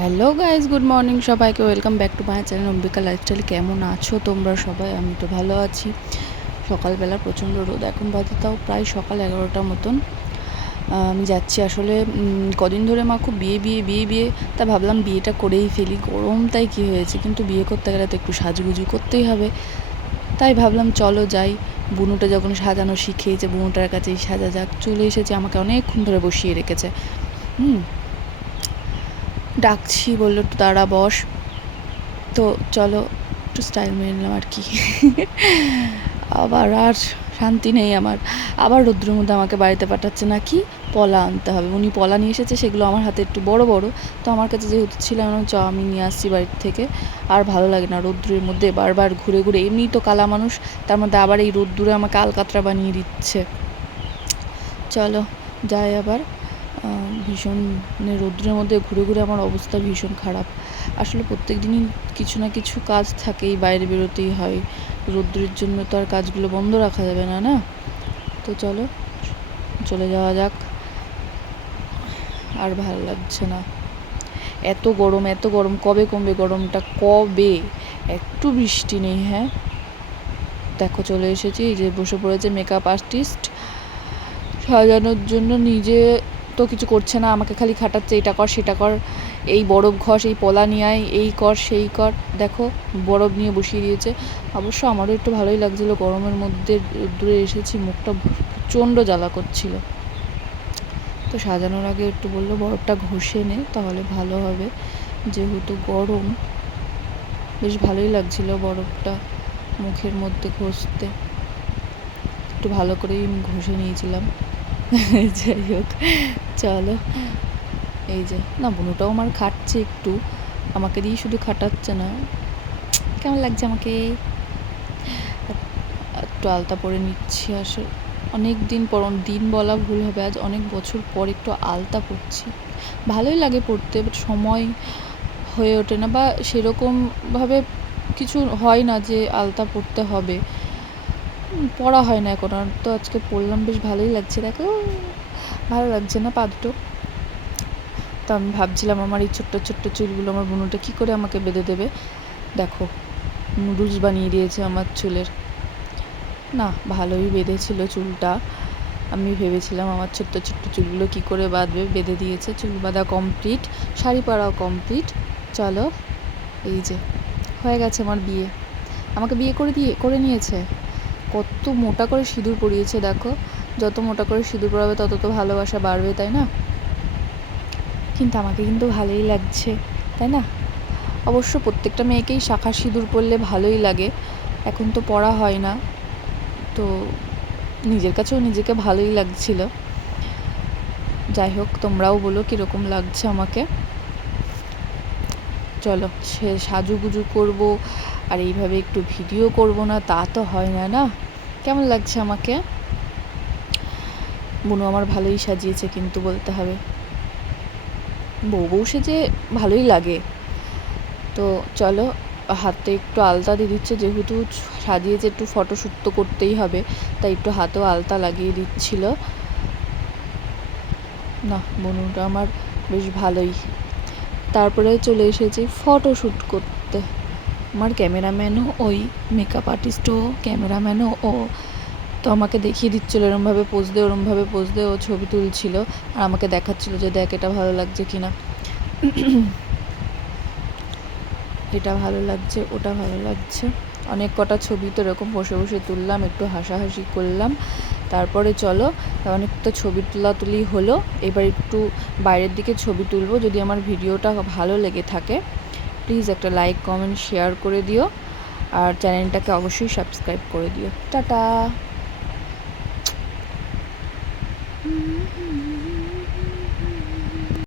Hello guys, good morning সবাইকে। Welcome back to my channel Ambika lifestyle. কেমন আছো তোমরা সবাই? আমি তো ভালো আছি। সকালবেলা প্রচণ্ড রোদ, এখন বাজে তাও প্রায় সকাল 11টার মতন। আমি যাচ্ছি আসলে কদিন ধরে মা খুব বিয়ে বিয়ে বিয়ে বিয়ে, তা ভাবলাম বিয়েটা করেই ফেলি। গরম তাই কী হয়েছে, কিন্তু বিয়ে করতে গেলে তো একটু সাজুগুজু করতেই হবে। তাই ভাবলাম চলো যাই। বুনুটা যখন সাজানো শিখেছে, বুনুটার কাছেই সাজা যাক। চলে এসেছে, আমাকে অনেকক্ষণ ধরে বসিয়ে রেখেছে। ডাকছি, বললো একটু দাঁড়া বস। তো চলো একটু স্টাইল মেরে নিলাম আর কি। আবার আর শান্তি নেই আমার। আবার রৌদ্রের মধ্যে আমাকে বাড়িতে পাঠাচ্ছে না, কি পলা আনতে হবে। উনি পলা নিয়ে এসেছে, সেগুলো আমার হাতে একটু বড় বড়। তো আমার কাছে যেহেতু ছিল, আমি নিয়ে আসছি বাড়ির থেকে। আর ভালো লাগে না রৌদ্রের মধ্যে বারবার ঘুরে ঘুরে, এমনিই তো কালা মানুষ, তার মধ্যে আবার এই রৌদ্রে আমাকে আলকাতরা বানিয়ে দিচ্ছে। চলো যাই আবার। ভীষণ মানে রৌদ্রের মধ্যে ঘুরে ঘুরে আমার অবস্থা ভীষণ খারাপ। আসলে প্রত্যেক দিনই কিছু না কিছু কাজ থাকেই, বাইরে বেরোতেই হয়। রৌদ্রের জন্য তো আর কাজগুলো বন্ধ রাখা যাবে না, না? তো চলো চলে যাওয়া যাক। আর ভালো লাগছে না, এত গরম এত গরম। কবে কমবে গরমটা, কবে? একটু বৃষ্টি নেই। হ্যাঁ দেখো চলে এসেছি, এই যে বসে পড়েছে মেকআপ আর্টিস্ট সাজানোর জন্য। নিজে তো কিছু করছে না, আমাকে খালি খাটাচ্ছে, এটা কর সেটা কর, এই বরফ ঘষ, এই পলা নিয়ে আয়, এই কর সেই কর। দেখো বরফ নিয়ে বসিয়ে দিয়েছে। অবশ্য আমারও একটু ভালোই লাগছিলো, গরমের মধ্যে দূরে এসেছি, মুখটা প্রচণ্ড জ্বালা করছিল। তো সাজানোর আগে একটু বললো বরফটা ঘষে নে, তাহলে ভালো হবে, যেহেতু গরম। বেশ ভালোই লাগছিল বরফটা মুখের মধ্যে ঘষতে, একটু ভালো করেই ঘষে নিয়েছিলাম। যাই হোক চলো। এই যে না, বুনুটাও আমার খাটছে একটু, আমাকে দিয়ে শুধু খাটাচ্ছে না। কেমন লাগছে আমাকে? একটু আলতা পরে নিচ্ছি। আসলে অনেক দিন পর, দিন বলা ভুল হবে, আজ অনেক বছর পর একটু আলতা পরছি। ভালোই লাগে পরতে, বাট সময় হয়ে ওঠে না, বা সেরকমভাবে কিছু হয় না যে আলতা পরতে হবে, পরা হয় না এখন আর। তো আজকে পরলাম, বেশ ভালোই লাগছে। দেখো ভালো লাগছে না পা দুটো? তো আমি ভাবছিলাম আমার এই ছোট্ট ছোট্ট চুলগুলো আমার বুনুটা কী করে আমাকে বেঁধে দেবে। দেখো নুডলস বানিয়ে দিয়েছে আমার চুলের। না, ভালোই বেঁধেছিল চুলটা। আমি ভেবেছিলাম আমার ছোট্ট ছোট্ট চুলগুলো কী করে বাঁধবে, বেঁধে দিয়েছে। চুল বাঁধা কমপ্লিট, শাড়ি পরাও কমপ্লিট। চলো, এই যে হয়ে গেছে আমার বিয়ে। আমাকে বিয়ে করে নিয়েছে। কত মোটা করে সিঁদুর পরিয়েছে দেখো। যত মোটা করে সিঁদুর পরাবে তত তো ভালোবাসা বাড়বে, তাই না? কিন্তু আমাকে কিন্তু ভালোই লাগছে, তাই না? অবশ্য প্রত্যেকটা মেয়েকেই শাঁখা সিঁদুর পরলে ভালোই লাগে, এখন তো পরা হয় না। তো নিজের কাছেও নিজেকে ভালোই লাগছিল। যাই হোক, তোমরাও বলো কীরকম লাগছে আমাকে। চলো সে সাজুগুজু করব আর এইভাবে একটু ভিডিও করব না, তা তো হয় না, না? কেমন লাগছে আমাকে? বুনু আমার ভালোই সাজিয়েছে কিন্তু, বলতে হবে। বউ বউ সেজে ভালোই লাগে। তো চলো, হাতে একটু আলতা দিয়ে দিচ্ছে, যেহেতু সাজিয়েছে একটু ফটোশ্যুট তো করতেই হবে, তাই একটু হাতেও আলতা লাগিয়ে দিচ্ছিল। না, বুনুটা আমার বেশ ভালোই। তারপরে চলে এসেছি ফটোশ্যুট করতে। আমার ক্যামেরাম্যানও ওই, মেকআপ আর্টিস্টও ক্যামেরাম্যানও ও। তো আমাকে দেখিয়ে দিচ্ছিলো এরমভাবে পোজ দে, ওরমভাবে পোজ দে। ও ছবি তুলছিল আর আমাকে দেখাচ্ছিল যে দেখ এটা ভালো লাগছে কিনা, এটা ভালো লাগছে, ওটা ভালো লাগছে। অনেক কটা ছবি তো এরকম বসে বসে তুললাম, একটু হাসাহাসি করলাম। তারপরে চলো, অনেকটা ছবি তুলি হলো। এবার একটু বাইরের দিকে ছবি তুলবো। যদি আমার ভিডিওটা ভালো লেগে থাকে, প্লিজ একটা লাইক কমেন্ট শেয়ার করে দিও, আর চ্যানেলটাকে অবশ্যই সাবস্ক্রাইব করে দিও। টাটা।